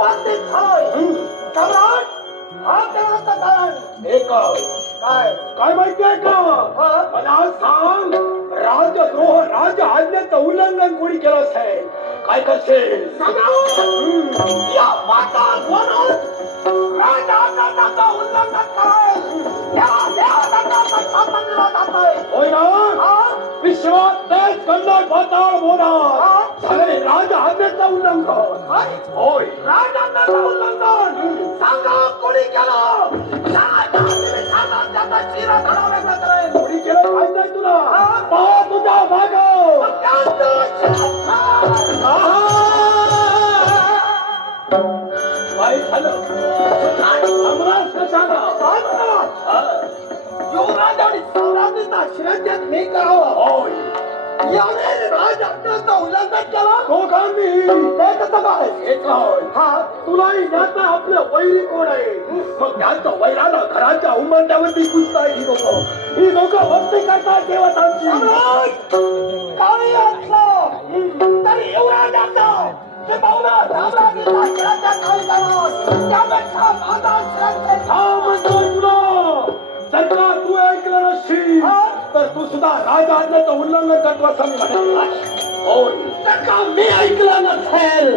उपस्थित झालोय सम्राट हा देवाचा कारण एक काय काय माहितीये का मला सांग राजद्रोह राज आज्ञेचं उल्लंघन कोणी केलं असेल काय करशील या माता म्हणून राजआज्ञेचं उल्लंघन करेल तेव्हा देवाचा शासन दिला जातोय होय ना विश्वात तेच कन्नड पाताळ बोला झाले राज आज्ञेचं उल्लंघन होय राजआज्ञेचं उल्लंघन सांगा कोणी केलं सांगा त्याचा चिरा धडावेगळा करेल कोणी केलं माहित आहे तुला पहा तुझा भाग काय झालं सम्राट कशाला युवराज आणि सम्राटाचा शिरच्छेद मी करावं होय याने राजआज्ञेचं उल्लंघन केलं दोघांनी ते कसं काय एक तुलाही ज्ञाता आपलं वैरी कोण आहे मग त्यांचं वैरानं घराच्या उंबरट्यावरती कुसताय ही लोकं भक्ती करतात देवतांची काही असलं तरी युवराजाचं किंबहुना सम्राटाचा शिरच्छेद नाही करत त्यापेक्षा माझा शिरच्छेद म्हणतोय तुला जर का तू ऐकलं नसशील तर तू सुद्धा राजआज्ञेचं उल्लंघन करतो असं मी म्हणेन होय जर का मी ऐकलं नसेल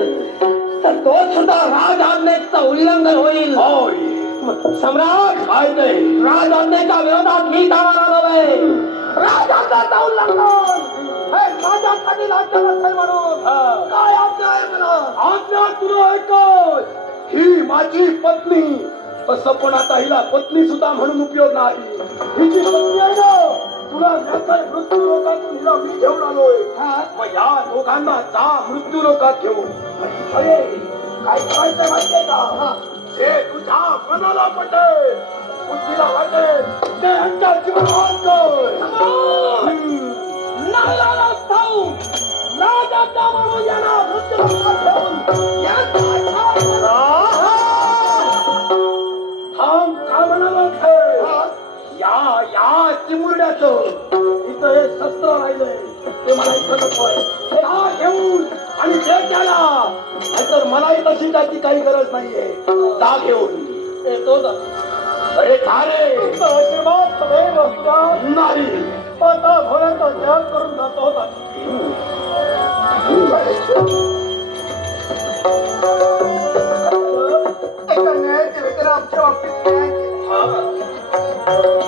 तर तो सुद्धा राजआज्ञेचं उल्लंघन होईल होय सम्राट काय ते राजआज्ञेच्या विरोधात मी धावणार आलोय राजआज्ञेचं उल्लंघन हे माझ्यासाठी राज्य नसेल म्हणून काय आज्ञा आहे म्हणून आज्ञा तुला ऐकत ही माझी पत्नी तसं पण आता हिला पत्नी सुद्धा म्हणून उपयोग नाही हिची पत्नी आहे ना तुला मृत्यू लोकातून हिला मी घेऊन आलोय मग या दोघांना जा मृत्यू लोकात घेऊन अरे काय करायचं माहितीये का जे तुझ्या मनाला पटेल बुद्धीला वाटेल ते यांच्या जीवनात राजाचा म्हणून यांना मृत्यू लोकात घेऊन थांब का म्हणाला या चिमुरड्याचं इथं हे शस्त्र राहिलंय ते मला इथं नकोय का घेऊन आणि ते त्याला नाहीतर मलाही तशी त्याची काही गरज नाहीये जा घेऊन येतो अरे ठाणे आशीर्वाद सदैव नाही आता भोऱ्याचा त्याग करून जातो होता न्यायाचे वेतन आमच्या बाबतीत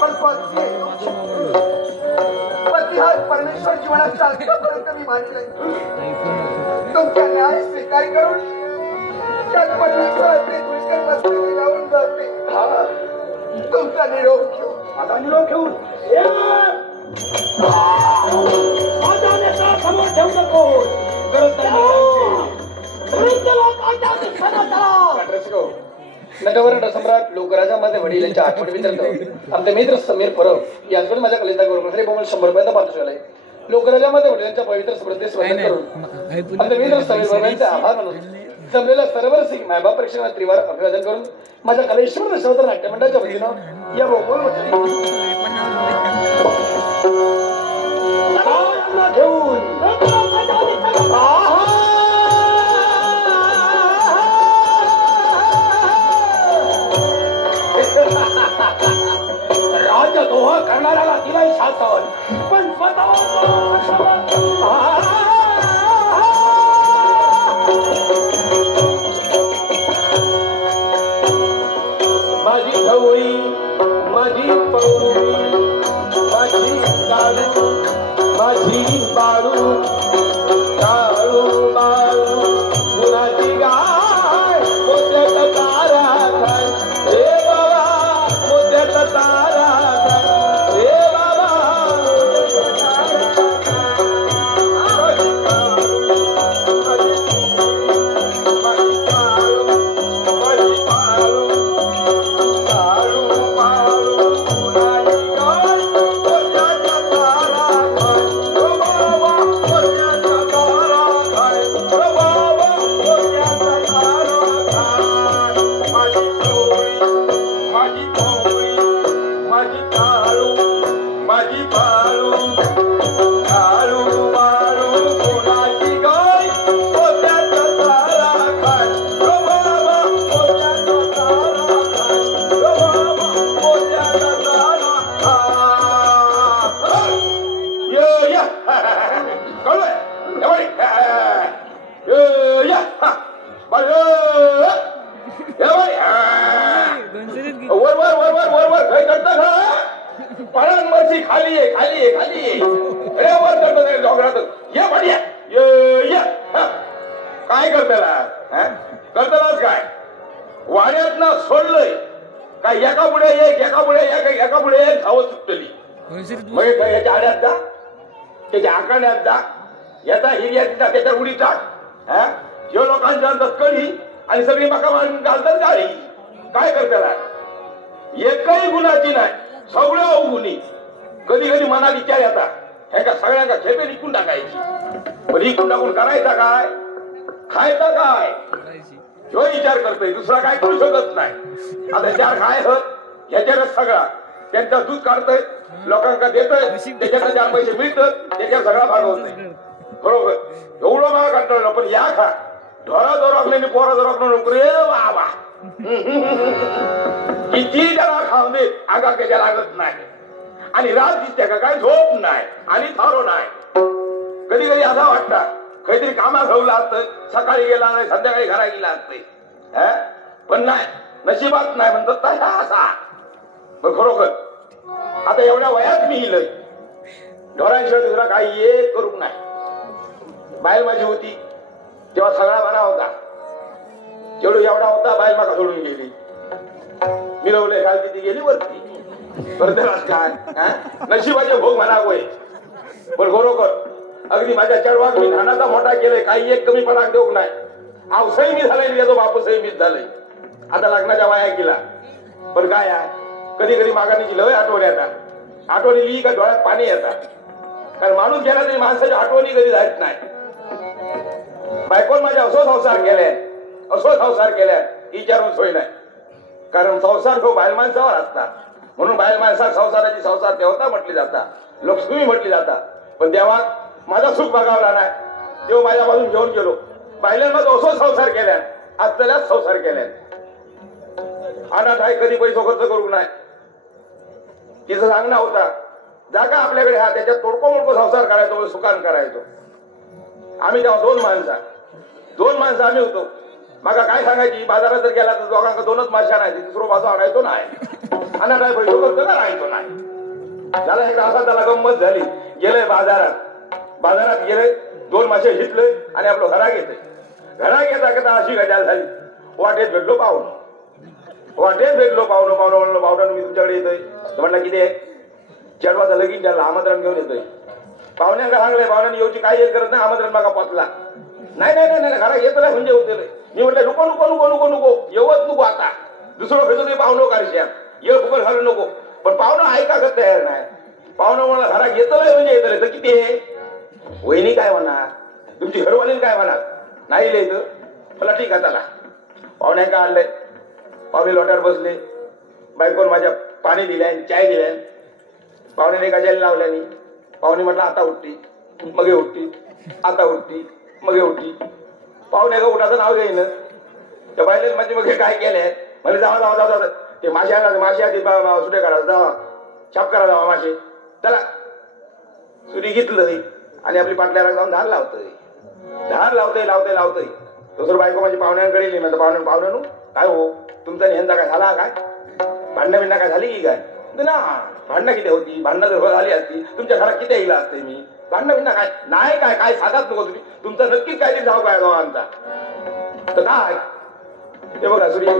पण पती हा परमेश्वर जीवनाचा आतापर्यंत मी मानले तुमचा न्याय स्वीकार करून त्यात परमेश्वराचे दुष्कर नसलेले लावून जाते तुमचा निरोप घेऊ माझा निरोप घेऊन माझा नेता समोर ठेवू नको गरज नटवर्ण सम्राट लोकराजामध्ये वडील यांच्या आठवण वितरत आमचे मित्र समीर परब यांच्याकडे माझ्या कलेचा गौरव श्री बोमल 100 रुपयाचा पात्र झालाय लोकराजामध्ये वडिलांच्या पवित्र स्मृतीस वंदन करून आमचे मित्र समीर परब यांचे आभार मानून जमलेल्या सर्व सिंग मायबाप प्रेक्षकांना त्रिवार अभिवादन करून माझ्या कलेश्वर दशावतार नाट्य मंडळाच्या वतीनं या बोमल घेऊन राजद्रोह करणाऱ्याला दिलाय शासन पण माझी ढवळी माझी पवळी माझी काळू माझी बाळू काळू बाळू कुणाची गाय मोत्याचा तारा काय रे बाबा मोत्याचा तारा काय रे बाबा पळांवरची खाली आहे खाली आहे खाली आहे अरे वर करतो डोंगरात ये बढिया ये हा. काय करताला करतालाच काय वाड्यात ना सोडलंय काय एका पुढे एक एका पुढे एक एका पुढे एक धावत सुटली मग याच्या आड्यात जा त्याच्या आकाड्यात जा याचा हिर्यात जा त्याच्या उडी टाक हे लोकांच्या अंतात कळी आणि सगळी मका मारून घालतात गाडी काय करताला एकही गुणाची नाही सगळ्या अवगुणी कधी कधी मनात विचार येतात ह्या सगळ्यांना खेपे निघून टाकायची पण इकून टाकून करायचा काय खायचा काय ह्यो विचार करतोय दुसरा काय करू शकत नाही आता चार काय होत ह्याच्यावरच सगळा त्यांचा दूध काढतोय लोकांना देतोय त्याच्यात 4 पैसे मिळतात त्याच्यावर सगळा भाग होत नाही बरोबर एवढं मला कंटाळलं पण या खा ढोरा जोराकल्याने पोरा जोराकलं नको रे वा किती त्याला खाऊन देत आगा त्याच्या लागत नाही आणि रात दिसते का काय झोप नाही आणि थारो नाही कधी कधी असा वाटतं काहीतरी कामात ठेवलं असतं सकाळी गेला नाही संध्याकाळी घरा गेला असते पण नाही नशिबात नाही म्हणतात तसा असा पण खरोखर आता एवढ्या वयात मी हिलय ढोरांशिवाय दुसरा काही एक करू नाही बायल माझी होती तेव्हा सगळा बरा होता जेवढं एवढा होता बायल माका सोडून गेली मिळवले काल किती गेली वरती परत काय नशिबाचे भोग म्हणा होय पण खरोखर अगदी माझ्या चढवाक मी धानाचा मोठा केलाय काही एक कमी पडाक देऊ नाही आवसही मी झालाय त्याचा बापसही मीच झालंय आता लग्नाच्या वाया केला पण काय आहे कधी कधी मागाणीची लय आठवणी येतात आठवणी लिही का डोळ्यात पाणी येतात कारण माणूस गेला तरी माणसाच्या आठवणी कधी जात नाही बायकोन माझ्या असो संसार केल्या विचारून सोय नाही कारण संसार तो बाहेर माणसावर असतात म्हणून बाहेर माणसा संसाराची संसार देवता म्हटली जातात लक्ष्मी म्हटली जातात पण देवा माझा सुख बघावला नाही तेव्हा माझ्या बाजून घेऊन गेलो बायलांमध्ये असो संसार केल्या आज त्यालाच संसार केल्या अनाथ आहे कधी पैसा खर्च करू नाही तिचं सांगणं होता जागा आपल्याकडे हा त्याच्यात तोडको मोडको संसार करायचो सुखान करायचो आम्ही तेव्हा दोन माणसं आम्ही होतो मागा काय सांगायची बाजारात जर गेला तर दोघांना 2च माश्या नाही दुसरं बाजू आणायचो नाही अनाथ आहे पैसा खर्च करायचो नाही झाला एक असा त्याला गंमत झाली गेले बाजारात गेले 2 मासे घेतले आणि आपलं घरा घेता घेता अशी गजाल झाली वाटेत भेटलो पाहुणं म्हणलं पाहुणं मी तुमच्याकडे येतोय म्हणलं किती आहे चढवाचा लगीन त्याला आमंत्रण घेऊन येतोय पाहुण्याला सांगले पाहुण्याने येऊची काही एक करत नाही आमंत्रण मागा पचला नाही घरा येत नाही म्हणजे होते मी म्हटलं नको येवत नको आता दुसरं भेटतो ते पाहुणं काढश्या ये फुकट घालू नको पण पाहुणं ऐका का तयार नाही पाहुणं मला घरात येतलंय म्हणजे येतलंय तर किती आहे वहिनी काय म्हणा तुमची घरवाली काय म्हणा नाही लिहायचं मला ठीक आहे त्याला पाहुण्या का आणलंय पाहुणे लोट्यावर बसले बायकोन माझ्या पाणी दिलंय चाय दिलाय पाहुण्याने गजाली लावल्यानी पाहुणे म्हटलं आता उठती मगे उठती आता उठती मगे उठती पाहुणे का उठाचं नाव घेईन त्या बायले म्हणजे मग काय केलंय म्हणजे जावा ते माश्या सुटे करा जावा छाप करा जावा मासे चला सुरी घेतलं आणि आपली पाटल्याला जाऊन धार लावतोय दुसरं बायको माझी पाहुण्यांकडे येईल म्हणतो पाहुण्यानु काय हो तुमचा नेहंदा काय झाला काय भांडणं बिंडा काय झाली की काय ना भांडणं किती होती भांडणं जर झाली असती तुमच्या घरात किती येईल असते मी भांडणं बिंडा काय नाही काय सांगत नको तुम्ही तुमचा नक्कीच काहीतरी जाऊ काय दोघांचा तर काय ते बघा सूर्य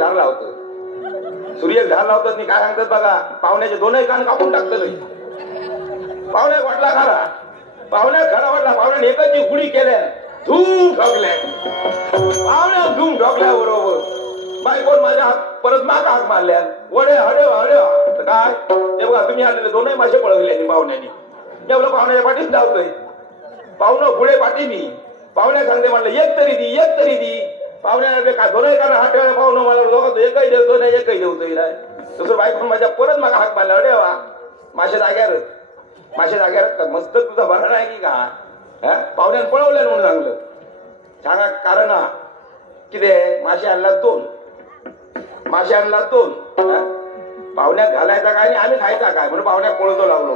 झाड लावतात मी काय सांगतात बघा पाहुण्याचे 2 कान कापून टाकतं पाहुण्या वाटला खरा पाहुण्याने एकच गुढी केल्या धूम ठोकल्या बरोबर बायकोन माझ्या परत माग हाक मारल्या वडे हडे काय ते बघा तुम्ही आलेले 2 मासे पळवले पाहुण्याने एवढं पाहुण्याच्या पाठीच धावतोय पाहुणं पुढे पाठी मी पाहुण्या सांगते म्हणलं एक तरी दी पाहुण्याने काय 2 कारण हात ठेवल्या पाहुणं मला दोघं एकही देवतो नाही एकही देवतोय नाही दुसरं बायकोन माझ्या परत मागा हाक मारला अरे वा मासे जाग्यावर मस्त तुझा भरण आहे की का पाहुण्यानं पळवलं म्हणून सांगलं सांगा कारण किती मासे आणला 2 पाहुण्यात घालायचा काय आणि आम्ही खायचा काय म्हणून पाहुण्यात पळतो लागलो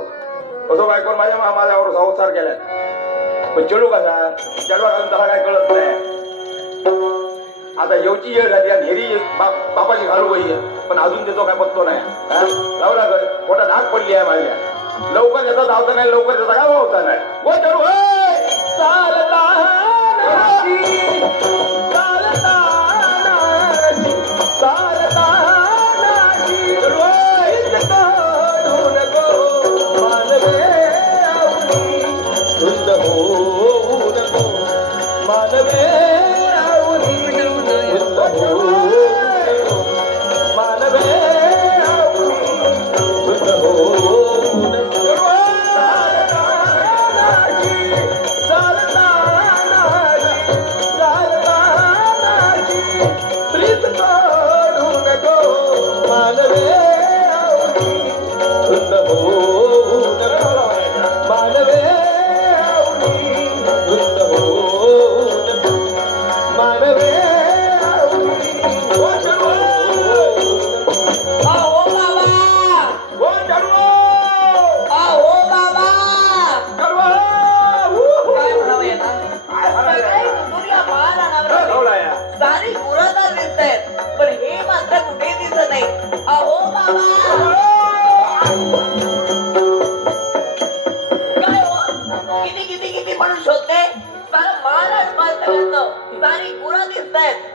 असं बायकोन माझ्यावर संसार केलाय पण चढू कसा चढवा घालून तसा काय कळत नाही आता येऊची येळ झाली आणि हेरी बापाची घालू बाई पण अजून त्याचा काय पत्तो नाही लावला मोठा धाक पडली आहे माझ्या लवकर याचा धावता नाही, लवकर याचा काय होता नाही. वो चढू चालता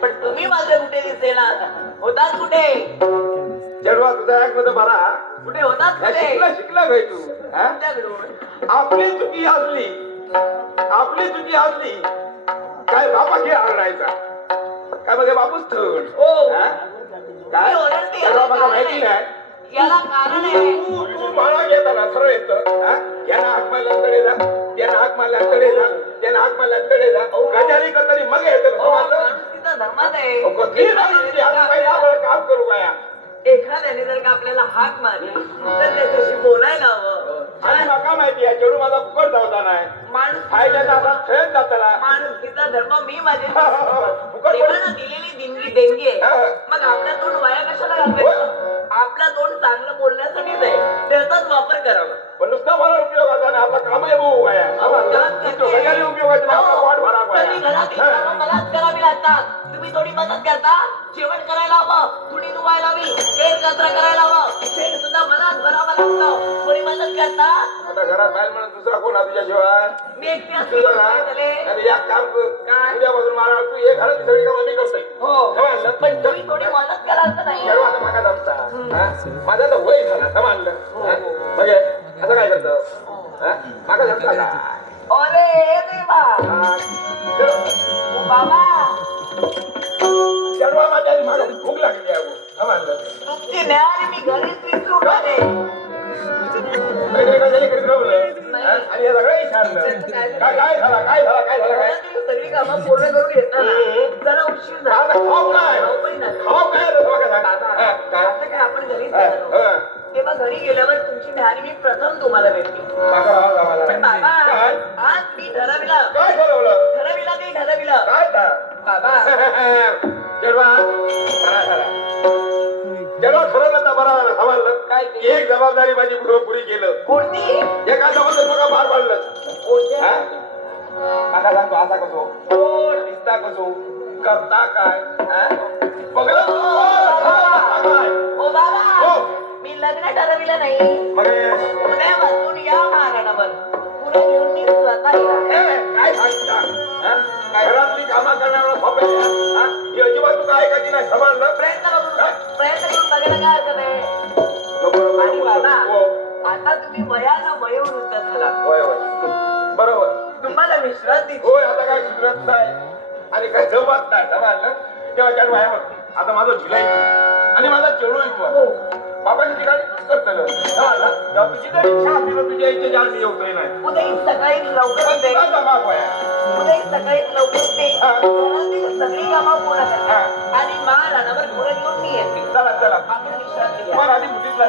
पण तुम्ही माझे कुठे दिसेना. होतात कुठे? चढवा तुझा एक मध्ये भरा. कुठे होतात कुठे? शिकला काय तू? आपली चुकी असली, आपली चुकी असली काय बापा घे आणायचा काय बघे बापूच ठेवून काय बाबा माहिती नाही. याला कारण आहे. तू म्हणा घेताना सरळ येतं याला हाक मारला तडे जा, त्याला हाक मारला तडे जा, त्याला हाक मारला तडे जा. गजारी करताना मग येतं धर्मात आहे. काम करू काय एखाद्याने जर का आपल्याला हाक मारली तर त्याच्याशी बोलायला हवं. आणि नका माहिती आहे चेडू माझा फुकट धावता नाही. माणूस खायच्या दारात खेळत जाताना माणुसकीचा धर्म मी माझे फुकट देवाला दिलेली देणगी आहे. मग आपलं तोंड वाया कशाला घालवायचं? आपलं तोंड चांगलं बोलण्यासाठीच आहे, त्याचाच वापर करावा. पण नुसता मला उपयोगाचा नाही, आपला कामही बहु आहे. गजारी उपयोगाचा नाही, आपला वाट भरा तुम्ही घरातील कामं मलाच करावी लागतात. तुम्ही थोडी मदत करता. जेवण करायला हवं, थोडी धुवायला हवी, केर कचरा करायला हवं, शेण सुद्धा मलाच भरावा लागतो. थोडी मदत करता. आता घरात बाहेर म्हणून दुसरा कोण आहे तुझ्याशिवाय? मी एकटी असते म्हणून काय झाले? आणि एक काम कर उद्यापासून मला तू हे घरात सगळी कामं मी करतोय. हो पण तुम्ही थोडी मदत कराल तर नाही. आता मागा जमता माझा तर वय झाला समजलं म्हणजे असं काय करतं मागा जमता का? अरे देवा बाबा चढवा माझ्या मला भूक लागली आहे समजलं. तुमची न्याय मी घरीच विसरून आले. गजारी करीत राहलं आणि हे सगळं विचारलं काय काय झाला काय झाला काय झालं काय सगळी कामं पूर्ण करून घेताना जरा उशीर झाला. खाऊ काय खाऊ काय आता काय आपण घरीच जाणार. तेव्हा घरी गेल्यावर तुमची न्याय मी प्रथम तुम्हाला भेटली. पण बाबा आज मी ठरविलं काय ठरवलं काय बाबा जेव्हा ठरवलं तर बरा झालं समजलं काय एक जबाबदारी माझी पुरी केलं. कोणती? एका जबाबदारी बघा पार पाडलं. आता सांगतो आता कसो दिसता कसो करता काय बघलं ओ बाबा मी लग्न ठरविलं नाही. पुण्यापासून या महाराणावर पुणे घेऊन मी स्वतः काय सांगता घरातली कामं करण्याला सोपे ही अजिबात तू काय कधी नाही समजलं. प्रयत्न करून बघायला काय हरकत आहे. आणि बाबा आता तुम्ही वयाला वयोवृद्ध झाला. बरोबर तुम्हाला विश्रांती होय. आता काय सुधरत नाही आणि काय जमत नाही समजलं. तेव्हा काय व्हाय आता माझं झुलाई आणि माझा चेडू बाबाची ठिकाणी करतलं समजला. तुझी जर इच्छा असली तर तुझ्या इच्छा जास्त येऊतही नाही. उद्या सकाळी लवकर उद्या सकाळी लवकर ते सगळी कामं पूर्ण करतात आणि महाराणावर पुढे घेऊन मी येते. चला आपण विश्रांती घ्या. मला आधी मुलीतला